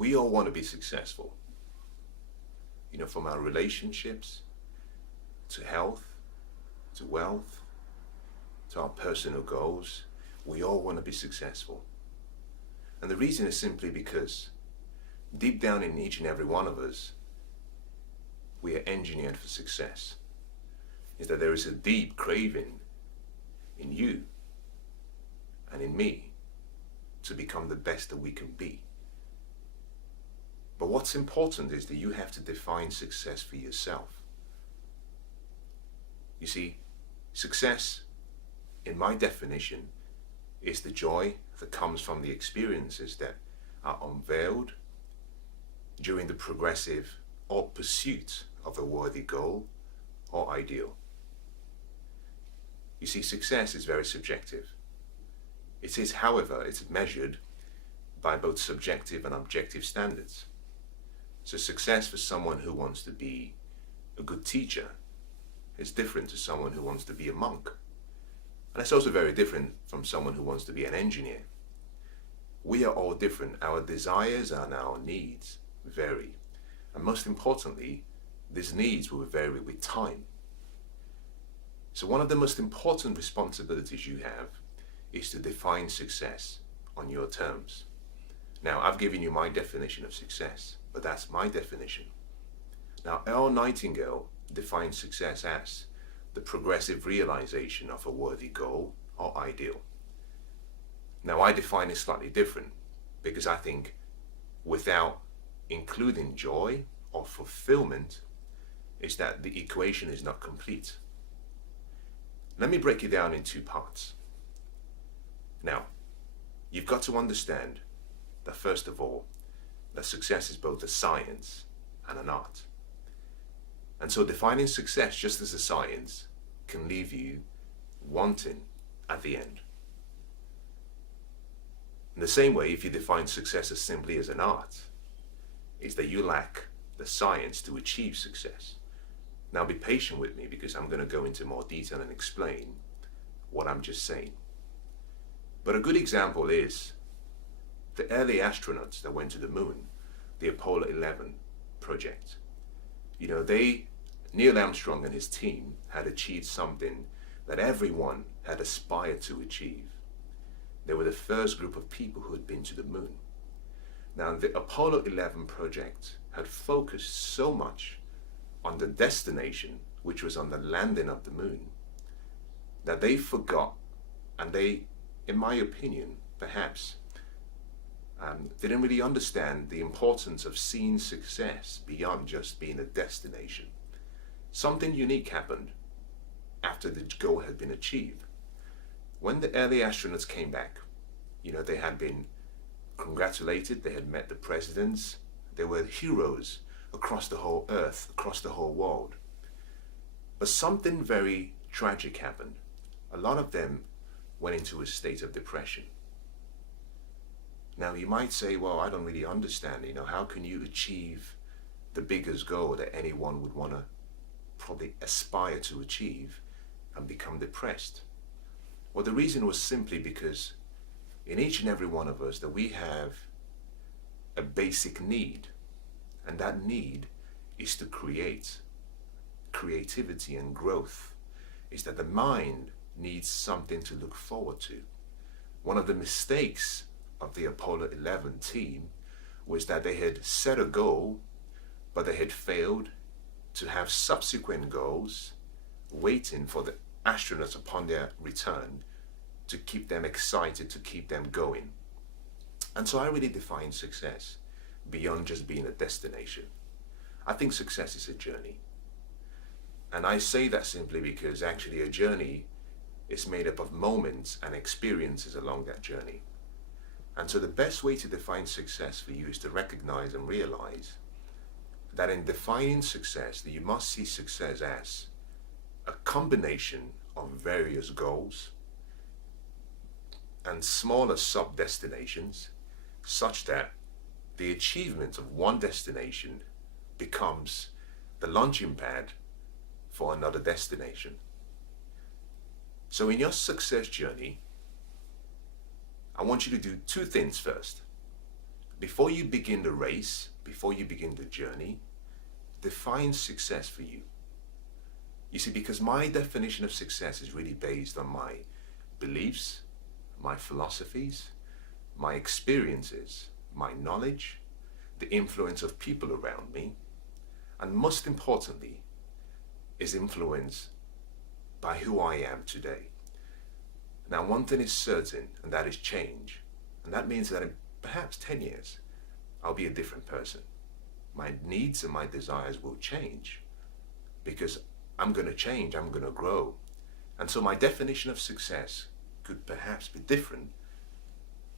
we all want to be successful. From our relationships, to health, to wealth, to our personal goals, we all want to be successful. And the reason is simply because deep down in each and every one of us, we are engineered for success. Is that there is a deep craving in you and in me to become the best that we can be. But what's important is that you have to define success for yourself. You see, success, in my definition, is the joy that comes from the experiences that are unveiled during the progressive or pursuit of a worthy goal or ideal. You see, success is very subjective. It is, however, it's measured by both subjective and objective standards. So success for someone who wants to be a good teacher is different to someone who wants to be a monk. And it's also very different from someone who wants to be an engineer. We are all different. Our desires and our needs vary. And most importantly, these needs will vary with time. So one of the most important responsibilities you have is to define success on your terms. Now, I've given you my definition of success, but that's my definition. Now, Earl Nightingale defines success as the progressive realization of a worthy goal or ideal. Now, I define it slightly different because I think without including joy or fulfillment, is that the equation is not complete. Let me break it down in two parts. Now, you've got to understand that first of all, that success is both a science and an art. And so defining success just as a science can leave you wanting at the end. In the same way, if you define success as simply as an art, is that you lack the science to achieve success. Now be patient with me because I'm going to go into more detail and explain what I'm just saying. But a good example is the early astronauts that went to the moon, the Apollo 11 project. Neil Armstrong and his team had achieved something that everyone had aspired to achieve. They were the first group of people who had been to the moon. Now, the Apollo 11 project had focused so much on the destination, which was on the landing of the moon, that they forgot, and they, in my opinion, perhaps, didn't really understand the importance of seeing success beyond just being a destination. Something unique happened after the goal had been achieved. When the early astronauts came back, they had been congratulated, they had met the presidents, they were heroes across the whole earth, across the whole world. But something very tragic happened. A lot of them went into a state of depression. Now you might say, well, I don't really understand, how can you achieve the biggest goal that anyone would want to probably aspire to achieve and become depressed? Well, the reason was simply because in each and every one of us that we have a basic need, and that need is to create. Creativity and growth is that the mind needs something to look forward to. One of the mistakes of the Apollo 11 team was that they had set a goal, but they had failed to have subsequent goals waiting for the astronauts upon their return to keep them excited, to keep them going. And so I really define success beyond just being a destination. I think success is a journey. And I say that simply because actually a journey is made up of moments and experiences along that journey. And so the best way to define success for you is to recognize and realize that in defining success, that you must see success as a combination of various goals and smaller sub-destinations, such that the achievement of one destination becomes the launching pad for another destination. So in your success journey, I want you to do two things first. before you begin the race, before you begin the journey, define success for you. You see, because my definition of success is really based on my beliefs, my philosophies, my experiences, my knowledge, the influence of people around me, and most importantly, is influenced by who I am today. Now, one thing is certain, and that is change. And that means that in perhaps 10 years, I'll be a different person. My needs and my desires will change because I'm going to change, I'm going to grow. And so my definition of success could perhaps be different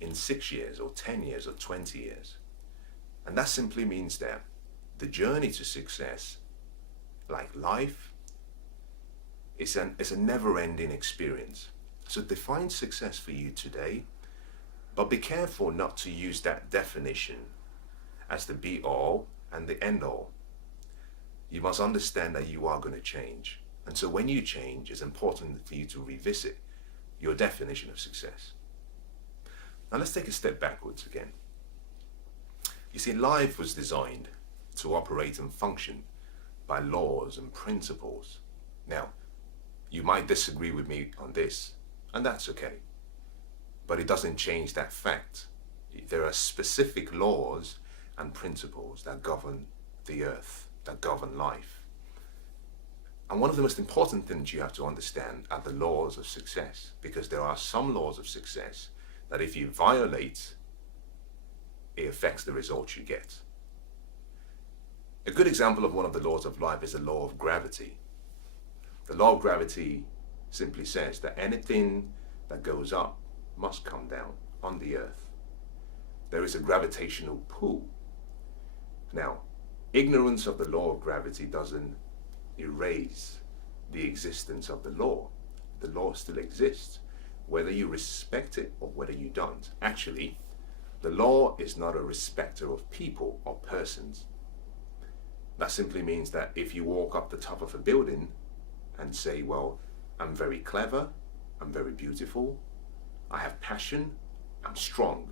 in 6 years or 10 years or 20 years. And that simply means that the journey to success, like life, is a never-ending experience. So define success for you today, but be careful not to use that definition as the be-all and the end-all. You must understand that you are going to change. And so when you change, it's important for you to revisit your definition of success. Now let's take a step backwards again. You see, life was designed to operate and function by laws and principles. Now, you might disagree with me on this, and that's okay. But it doesn't change that fact. There are specific laws and principles that govern the earth, that govern life. And one of the most important things you have to understand are the laws of success, because there are some laws of success that if you violate, it affects the results you get. A good example of one of the laws of life is the law of gravity. The law of gravity simply says that anything that goes up must come down on the earth. There is a gravitational pull. Now, ignorance of the law of gravity doesn't erase the existence of the law. The law still exists, whether you respect it or whether you don't. Actually, the law is not a respecter of people or persons. That simply means that if you walk up the top of a building and say, well, I'm very clever, I'm very beautiful, I have passion, I'm strong,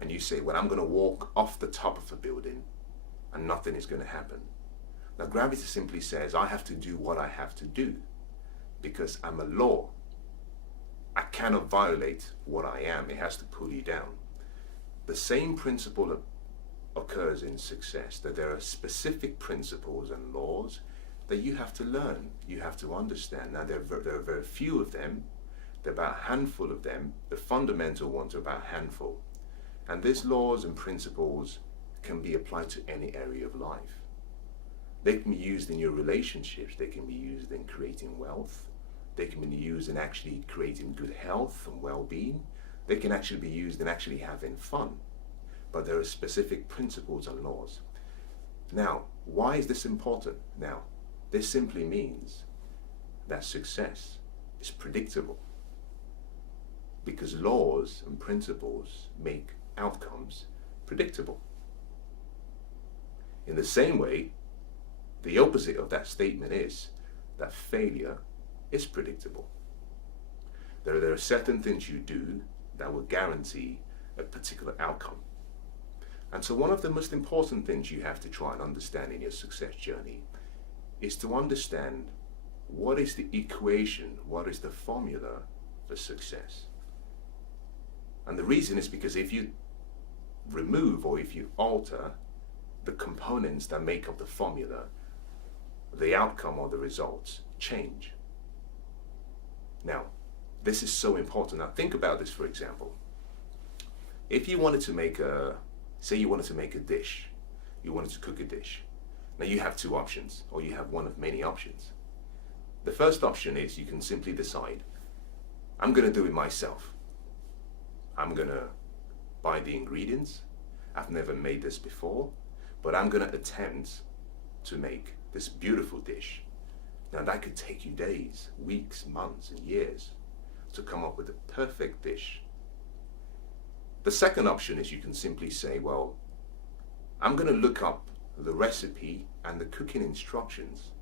and you say, well, I'm going to walk off the top of a building and nothing is going to happen. Now, gravity simply says I have to do what I have to do because I'm a law. I cannot violate what I am. It has to pull you down. The same principle occurs in success, that there are specific principles and laws that you have to learn, you have to understand. Now, there are very few of them. There are about a handful of them. The fundamental ones are about a handful. And these laws and principles can be applied to any area of life. They can be used in your relationships. They can be used in creating wealth. They can be used in actually creating good health and well-being. They can actually be used in actually having fun. But there are specific principles and laws. Now, why is this important? Now, this simply means that success is predictable, because laws and principles make outcomes predictable. In the same way, the opposite of that statement is that failure is predictable. There are certain things you do that will guarantee a particular outcome. And so one of the most important things you have to try and understand in your success journey is to understand what is the equation, what is the formula for success. And the reason is because if you remove or if you alter the components that make up the formula, the outcome or the results change. Now, this is so important. Now, think about this, for example. If you wanted to make say you wanted to make a dish, you wanted to cook a dish. Now, you have two options, or you have one of many options. The first option is you can simply decide, I'm going to do it myself. I'm going to buy the ingredients. I've never made this before, but I'm going to attempt to make this beautiful dish. Now, that could take you days, weeks, months, and years to come up with a perfect dish. The second option is you can simply say, well, I'm going to look up the recipe and the cooking instructions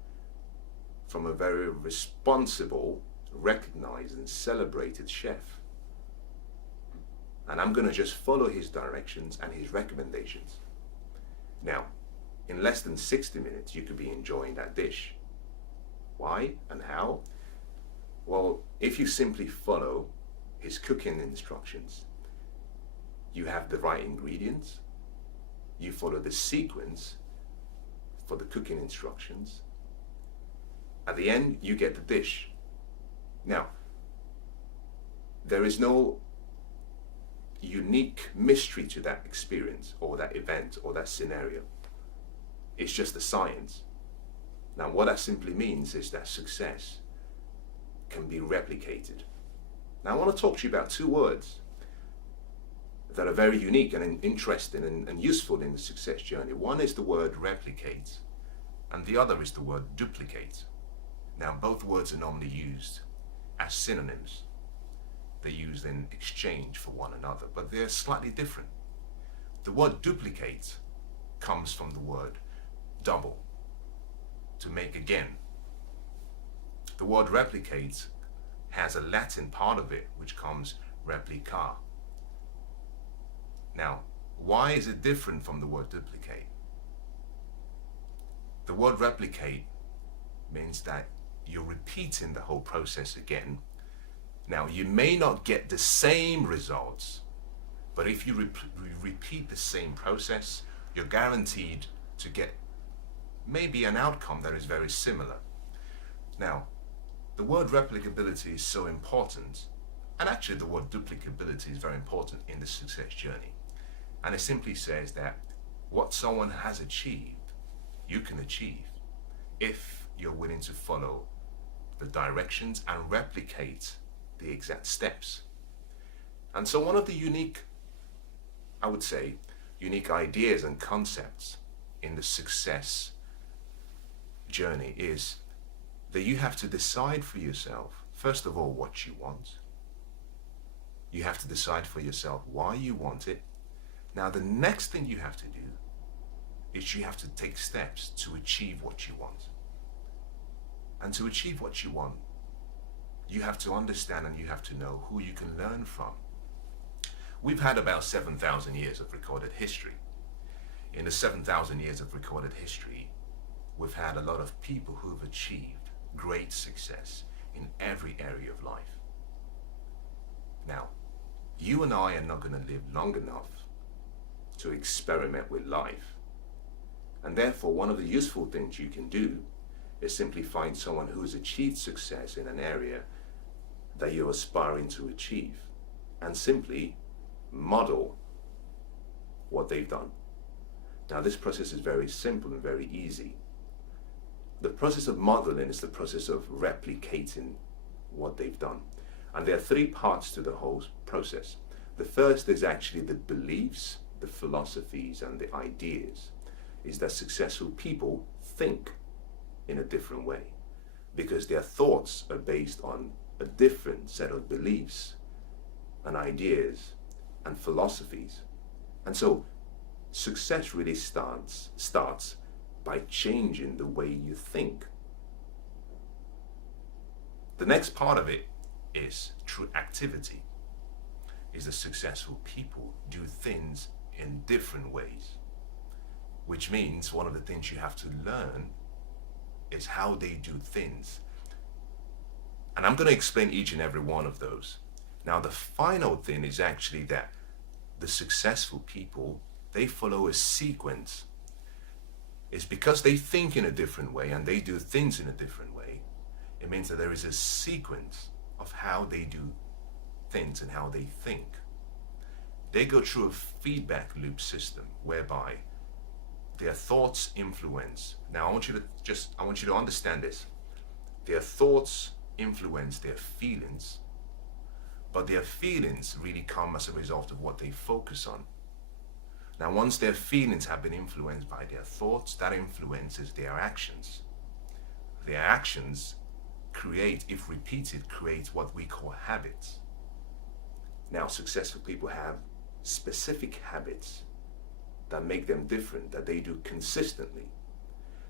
from a very responsible, recognized, and celebrated chef. and I'm going to just follow his directions and his recommendations. Now, in less than 60 minutes, you could be enjoying that dish. Why and how? Well, if you simply follow his cooking instructions, you have the right ingredients, you follow the sequence for the cooking instructions, at the end, you get the dish. Now, there is no unique mystery to that experience or that event or that scenario. It's just the science. Now, what that simply means is that success can be replicated. Now, I want to talk to you about two words that are very unique and interesting and useful in the success journey. One is the word replicate, and the other is the word duplicate. Now, both words are normally used as synonyms. They're used in exchange for one another, but they're slightly different. The word duplicate comes from the word double, to make again. The word replicate has a Latin part of it, which comes replica. Now, why is it different from the word duplicate? The word replicate means that you're repeating the whole process again. Now, you may not get the same results, but if you repeat the same process, you're guaranteed to get maybe an outcome that is very similar. Now, the word replicability is so important, and actually the word duplicability is very important in the success journey. And it simply says that what someone has achieved, you can achieve if you're willing to follow the directions and replicate the exact steps. And so one of the unique, I would say, unique ideas and concepts in the success journey is that you have to decide for yourself, first of all, what you want. You have to decide for yourself why you want it. Now, the next thing you have to do is you have to take steps to achieve what you want. And to achieve what you want, you have to understand and you have to know who you can learn from. We've had about 7,000 years of recorded history. In the 7,000 years of recorded history, we've had a lot of people who have achieved great success in every area of life. Now, you and I are not going to live long enough to experiment with life. And therefore, one of the useful things you can do is simply find someone who has achieved success in an area that you're aspiring to achieve and simply model what they've done. Now, this process is very simple and very easy. The process of modeling is the process of replicating what they've done. And there are three parts to the whole process. The first is actually the beliefs, the philosophies, and the ideas. Is that successful people think in a different way because their thoughts are based on a different set of beliefs and ideas and philosophies. And so success really starts by changing the way you think. The next part of it is through activity. Is that successful people do things in different ways, which means one of the things you have to learn is how they do things. And I'm going to explain each and every one of those. Now, the final thing is actually that the successful people, they follow a sequence. It's because they think in a different way and they do things in a different way. It means that there is a sequence of how they do things and how they think. They go through a feedback loop system whereby their thoughts influence. Now, I want you to understand this. Their thoughts influence their feelings, but their feelings really come as a result of what they focus on. Now, once their feelings have been influenced by their thoughts, that influences their actions. Their actions if repeated, create what we call habits. Now, successful people have specific habits that make them different, that they do consistently.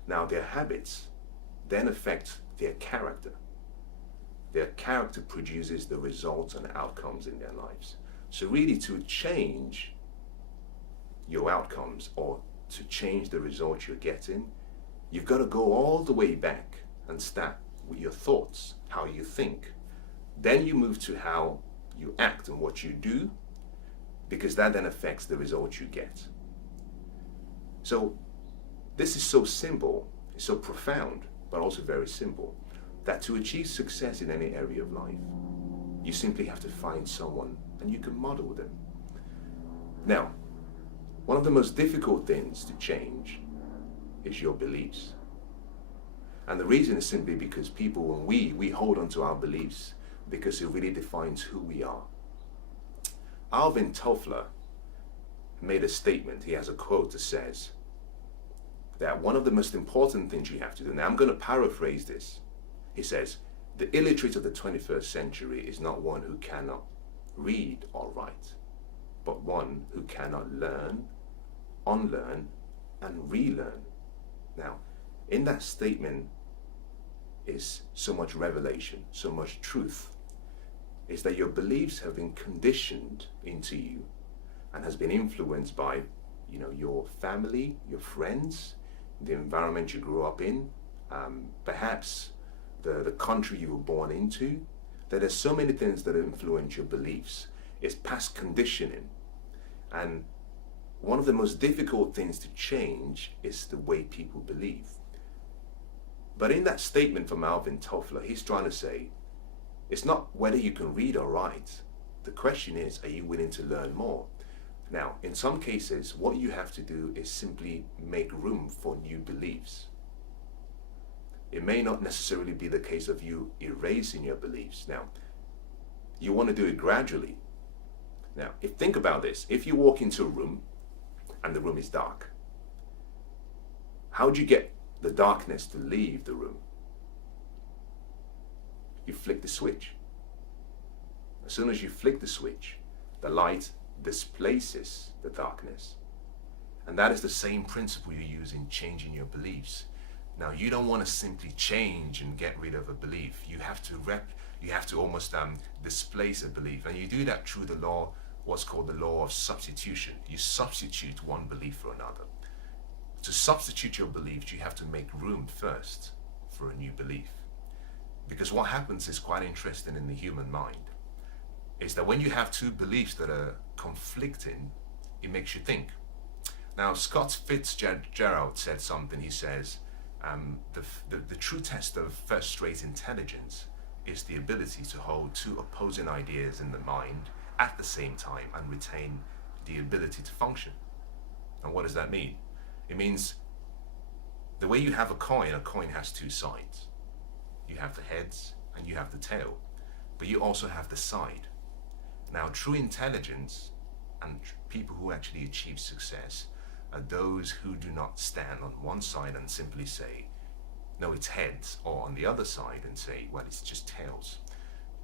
Now, their habits then affect their character. Their character produces the results and outcomes in their lives. So really, to change your outcomes or to change the results you're getting, you've got to go all the way back and start with your thoughts, how you think. Then you move to how you act and what you do, because that then affects the results you get. So this is so simple, it's so profound, but also very simple, that to achieve success in any area of life, you simply have to find someone and you can model them. Now, one of the most difficult things to change is your beliefs. And the reason is simply because people, when we hold on to our beliefs, because it really defines who we are. Alvin Toffler made a statement. He has a quote that says that one of the most important things you have to do, now I'm going to paraphrase this. He says, the illiterate of the 21st century is not one who cannot read or write, but one who cannot learn, unlearn, and relearn. Now, in that statement is so much revelation, so much truth, is that your beliefs have been conditioned into you and has been influenced by, your family, your friends, the environment you grew up in, perhaps the country you were born into. That there's so many things that influence your beliefs. It's past conditioning. And one of the most difficult things to change is the way people believe. But in that statement from Alvin Toffler, he's trying to say, it's not whether you can read or write. The question is, are you willing to learn more? Now, in some cases, what you have to do is simply make room for new beliefs. It may not necessarily be the case of you erasing your beliefs. Now, you want to do it gradually. Now, think about this. If you walk into a room and the room is dark, how do you get the darkness to leave the room? You flick the switch. As soon as you flick the switch, the light displaces the darkness. And that is the same principle you use in changing your beliefs. Now, you don't want to simply change and get rid of a belief. You have to almost displace a belief. And you do that through the law, what's called the law of substitution. You substitute one belief for another. To substitute your beliefs, you have to make room first for a new belief. Because what happens is quite interesting in the human mind, is that when you have two beliefs that are conflicting, it makes you think. Now, Scott Fitzgerald said something. He says, the true test of first-rate intelligence is the ability to hold two opposing ideas in the mind at the same time and retain the ability to function. And what does that mean? It means the way you have a coin has two sides. You have the heads and you have the tail, but you also have the side. Now, true intelligence and people who actually achieve success are those who do not stand on one side and simply say, no, it's heads, or on the other side and say, well, it's just tails.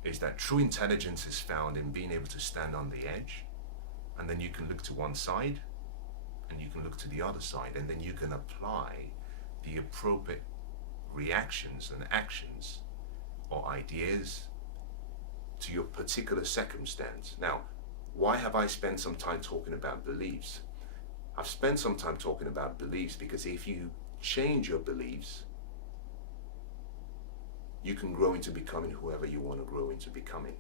Is that true intelligence is found in being able to stand on the edge, and then you can look to one side and you can look to the other side, and then you can apply the appropriate reactions and actions or ideas to your particular circumstance. Now, why have I spent some time talking about beliefs? I've spent some time talking about beliefs because if you change your beliefs, you can grow into becoming whoever you want to grow into becoming.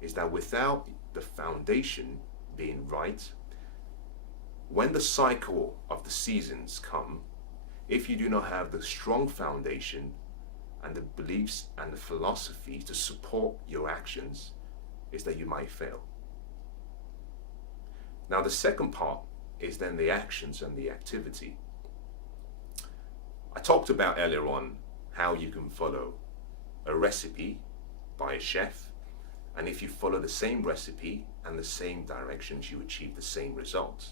Is that without the foundation being right, when the cycle of the seasons come, if you do not have the strong foundation and the beliefs and the philosophy to support your actions, is that you might fail. Now, the second part is then the actions and the activity. I talked about earlier on how you can follow a recipe by a chef, and if you follow the same recipe and the same directions, you achieve the same results.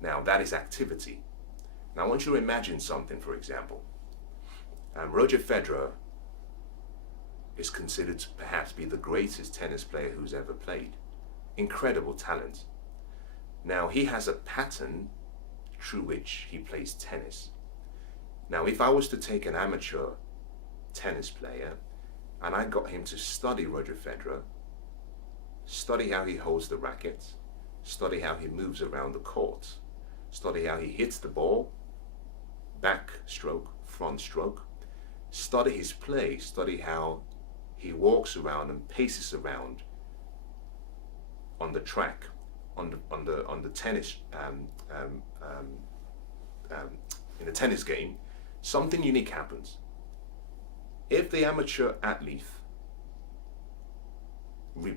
Now, that is activity. Now, I want you to imagine something, for example. Roger Federer is considered to perhaps be the greatest tennis player who's ever played. Incredible talent. Now, he has a pattern through which he plays tennis. Now, if I was to take an amateur tennis player and I got him to study Roger Federer, Study how he holds the racket. Study how he moves around the court. Study how he hits the ball, back stroke, front stroke. Study his play. Study how he walks around and paces around on the track, on the tennis, in a tennis game. Something unique happens. If the amateur athlete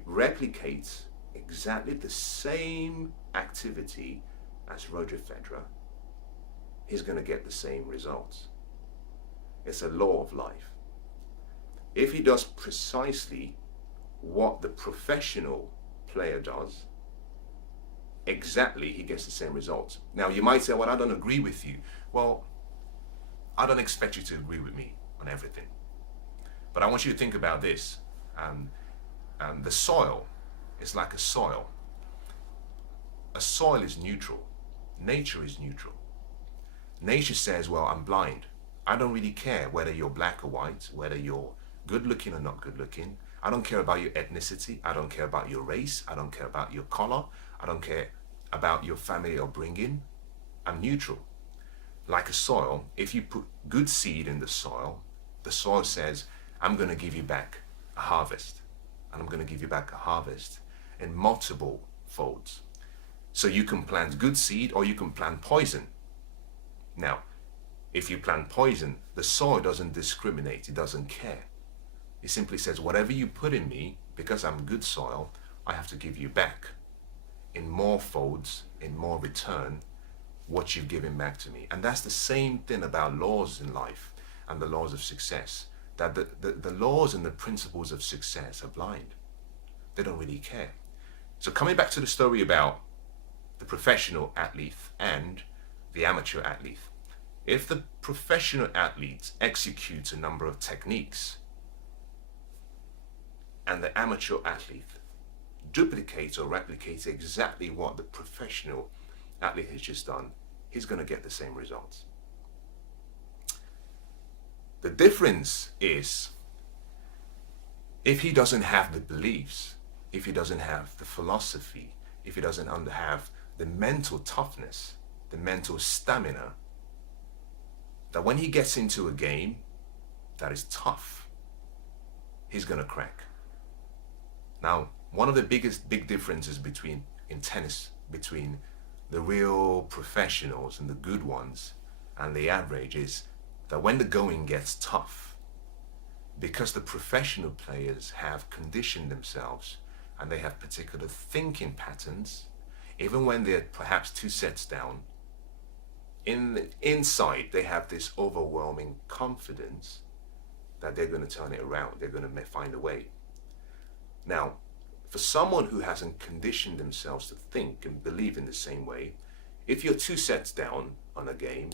replicates exactly the same activity as Roger Federer, he's going to get the same results. It's a law of life. If he does precisely what the professional player does, exactly, he gets the same results. Now, you might say, well, I don't agree with you. Well, I don't expect you to agree with me on everything. But I want you to think about this. The soil is like a soil. A soil is neutral. Nature is neutral. Nature says, well, I'm blind. I don't really care whether you're black or white, whether you're good looking or not good looking. I don't care about your ethnicity. I don't care about your race. I don't care about your color. I don't care about your family upbringing. I'm neutral. Like a soil, if you put good seed in the soil says, I'm going to give you back a harvest. And I'm going to give you back a harvest in multiple folds. So you can plant good seed or you can plant poison. Now, if you plant poison, the soil doesn't discriminate. It doesn't care. It simply says, whatever you put in me, because I'm good soil, I have to give you back in more folds, in more return, what you've given back to me. And that's the same thing about laws in life and the laws of success. That the laws and the principles of success are blind. They don't really care. So coming back to the story about the professional athlete and the amateur athlete. If the professional athlete executes a number of techniques and the amateur athlete duplicates or replicates exactly what the professional athlete has just done, he's going to get the same results. The difference is if he doesn't have the beliefs, if he doesn't have the philosophy, if he doesn't have the mental toughness, the mental stamina, that when he gets into a game that is tough, he's going to crack. Now, one of the big differences in tennis between the real professionals and the good ones and the average is that when the going gets tough, because the professional players have conditioned themselves and they have particular thinking patterns, even when they're perhaps 2 sets down, inside they have this overwhelming confidence that they're going to turn it around, they're going to find a way. Now, for someone who hasn't conditioned themselves to think and believe in the same way, if you're 2 sets down on a game,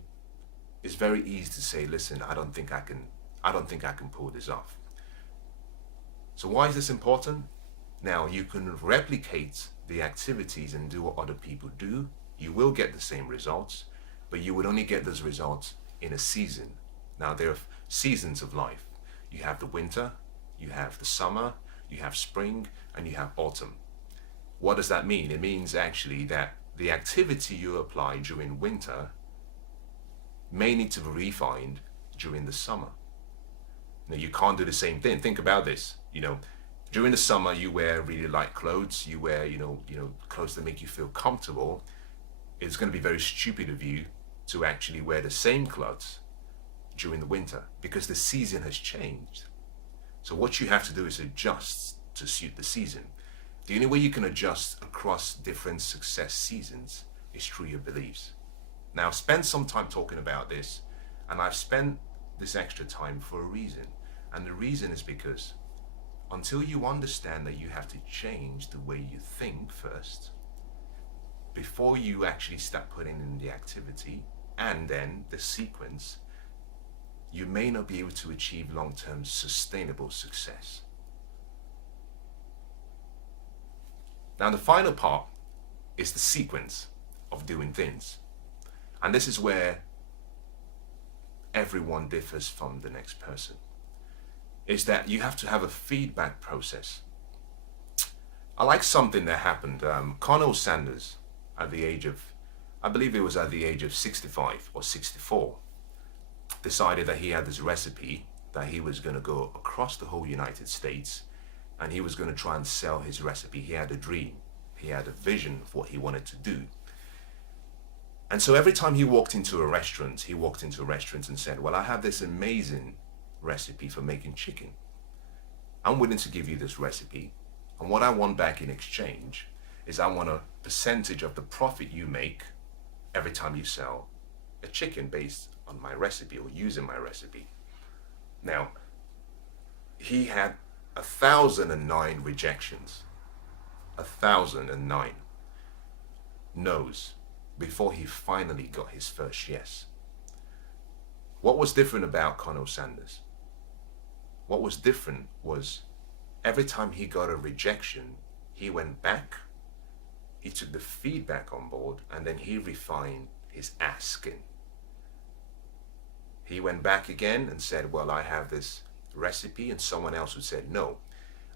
it's very easy to say, listen, I don't think I can pull this off. So why is this important? Now, you can replicate the activities and do what other people do. You will get the same results, but you would only get those results in a season. Now, there are seasons of life. You have the winter, you have the summer, you have spring, and you have autumn. What does that mean? It means actually that the activity you apply during winter may need to be refined during the summer. Now, you can't do the same thing. Think about this. During the summer, you wear really light clothes. You wear, clothes that make you feel comfortable. It's going to be very stupid of you to actually wear the same clothes during the winter because the season has changed. So what you have to do is adjust to suit the season. The only way you can adjust across different success seasons is through your beliefs. Now, I've spent some time talking about this, and I've spent this extra time for a reason. And the reason is because until you understand that you have to change the way you think first, before you actually start putting in the activity and then the sequence, you may not be able to achieve long-term sustainable success. Now, the final part is the sequence of doing things. And this is where everyone differs from the next person. Is that you have to have a feedback process. I like something that happened. Colonel Sanders, at the age of, I believe it was at the age of 65 or 64, decided that he had this recipe that he was going to go across the whole United States and he was going to try and sell his recipe. He had a dream. He had a vision of what he wanted to do. And so every time he walked into a restaurant, and said, well, I have this amazing recipe for making chicken. I'm willing to give you this recipe. And what I want back in exchange is I want a percentage of the profit you make every time you sell a chicken based on my recipe or using my recipe. Now, he had 1,009 rejections, 1,009 no's before he finally got his first yes. What was different about Colonel Sanders? What was different was every time he got a rejection, he went back, he took the feedback on board, and then he refined his asking. He went back again and said, well, I have this recipe, and someone else would say no.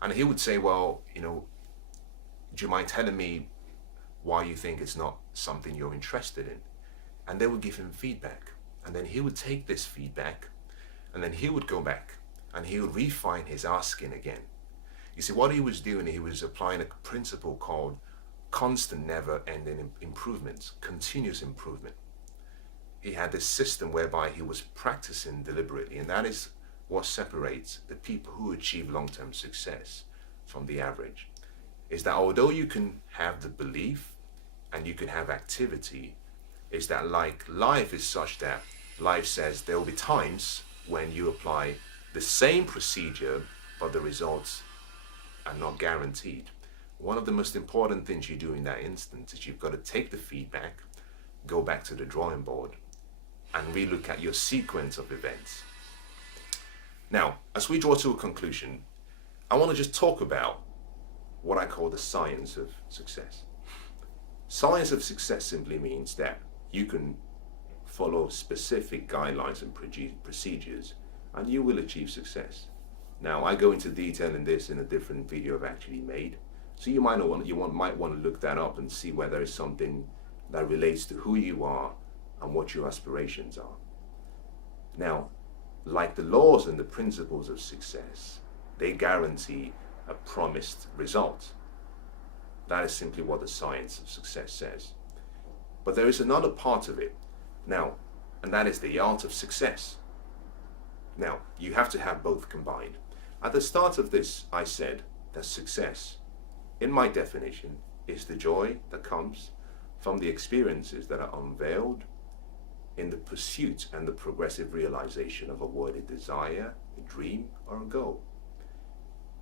And he would say, well, do you mind telling me why you think it's not something you're interested in? And they would give him feedback. And then he would take this feedback, and then he would go back, and he would refine his asking again. You see, what he was doing, he was applying a principle called constant, never-ending improvements, continuous improvement. He had this system whereby he was practicing deliberately, and that is what separates the people who achieve long-term success from the average, is that although you can have the belief and you can have activity, is that like life is such that life says there will be times when you apply the same procedure, but the results are not guaranteed. One of the most important things you do in that instance is you've got to take the feedback, go back to the drawing board, and relook at your sequence of events. Now, as we draw to a conclusion, I want to just talk about what I call the science of success. Science of success simply means that you can follow specific guidelines and procedures and you will achieve success. Now, I go into detail in this in a different video I've actually made, so you might want to look that up and see whether it's something that relates to who you are and what your aspirations are. Now, like the laws and the principles of success, they guarantee a promised result. That is simply what the science of success says. But there is another part of it now, and that is the art of success. Now, you have to have both combined. At the start of this, I said that success, in my definition, is the joy that comes from the experiences that are unveiled in the pursuit and the progressive realization of a worthy desire, a dream, or a goal.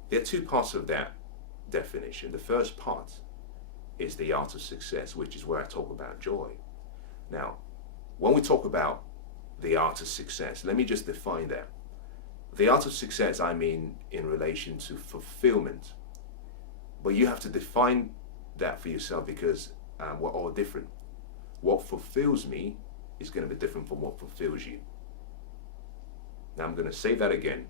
There are two parts of that definition. The first part is the art of success, which is where I talk about joy. Now, when we talk about the art of success, let me just define that. The art of success, I mean in relation to fulfillment. But you have to define that for yourself because we're all different. What fulfills me is going to be different from what fulfills you. Now I'm going to say that again.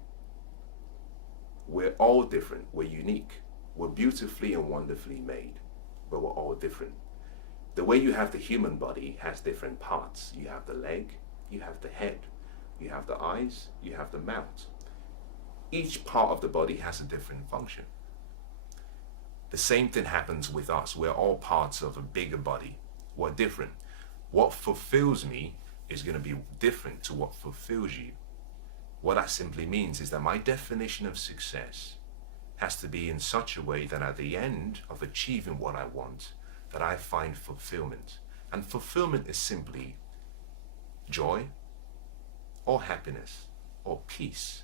We're all different. We're unique. We're beautifully and wonderfully made, but we're all different. The way you have the human body has different parts. You have the leg, you have the head, you have the eyes, you have the mouth. Each part of the body has a different function. The same thing happens with us. We're all parts of a bigger body. We're different. What fulfills me is going to be different to what fulfills you. What that simply means is that my definition of success has to be in such a way that at the end of achieving what I want, that I find fulfillment. And fulfillment is simply joy or happiness or peace.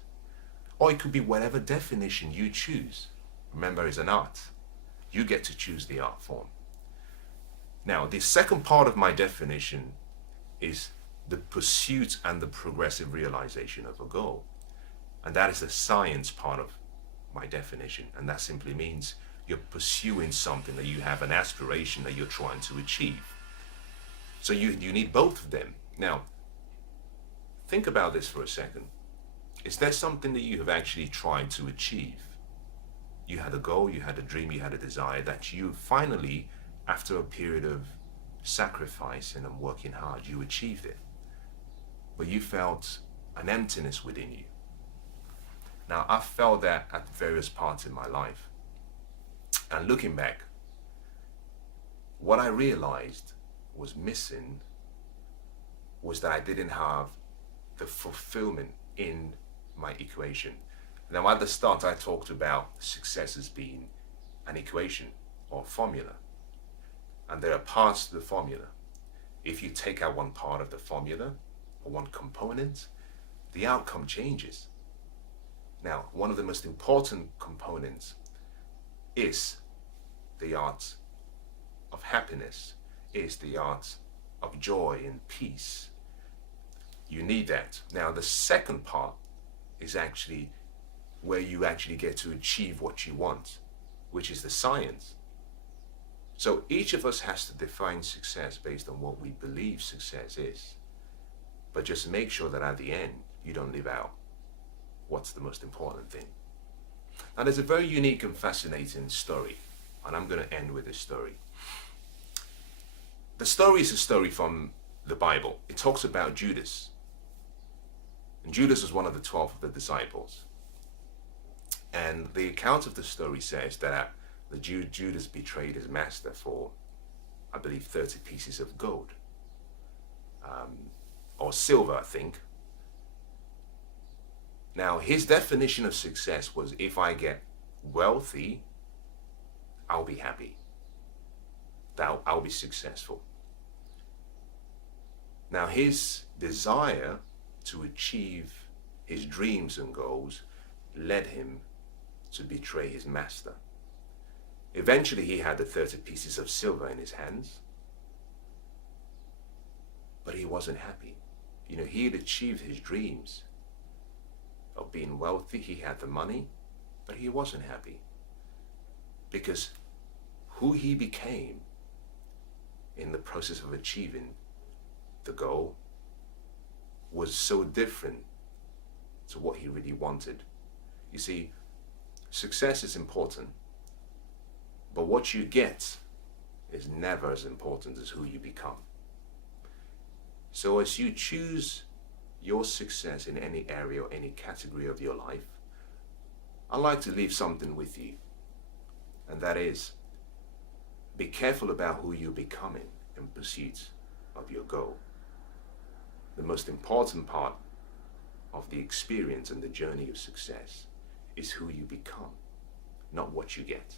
Or it could be whatever definition you choose. Remember, it's an art. You get to choose the art form. Now, the second part of my definition is the pursuit and the progressive realization of a goal. And that is the science part of my definition. And that simply means you're pursuing something, that you have an aspiration that you're trying to achieve. So you need both of them. Now, think about this for a second. Is there something that you have actually tried to achieve? You had a goal, you had a dream, you had a desire that you finally, after a period of sacrificing and working hard, you achieved it. But you felt an emptiness within you. Now, I felt that at various parts in my life. And looking back, what I realized was missing was that I didn't have the fulfillment in my equation. Now, at the start, I talked about success as being an equation or formula. And there are parts to the formula. If you take out one part of the formula or one component, the outcome changes. Now, one of the most important components is the art of happiness, is the art of joy and peace. You need that. Now, the second part is actually where you actually get to achieve what you want, which is the science. So each of us has to define success based on what we believe success is. But just make sure that at the end, you don't leave out what's the most important thing. Now, there's a very unique and fascinating story, and I'm going to end with this story. The story is a story from the Bible. It talks about Judas. And Judas was one of the 12 of the disciples. And the account of the story says that Judas betrayed his master for, I believe, 30 pieces of gold. Or silver, I think. Now, his definition of success was, if I get wealthy, I'll be happy. I'll be successful. Now, his desire to achieve his dreams and goals led him to betray his master. Eventually, he had the 30 pieces of silver in his hands, but he wasn't happy. You know, he had achieved his dreams of being wealthy. He had the money, but he wasn't happy, because who he became in the process of achieving the goal was so different to what he really wanted. You see, success is important, but what you get is never as important as who you become. So as you choose your success in any area or any category of your life, I'd like to leave something with you, and that is, be careful about who you're becoming in pursuit of your goal. The most important part of the experience and the journey of success is who you become, not what you get.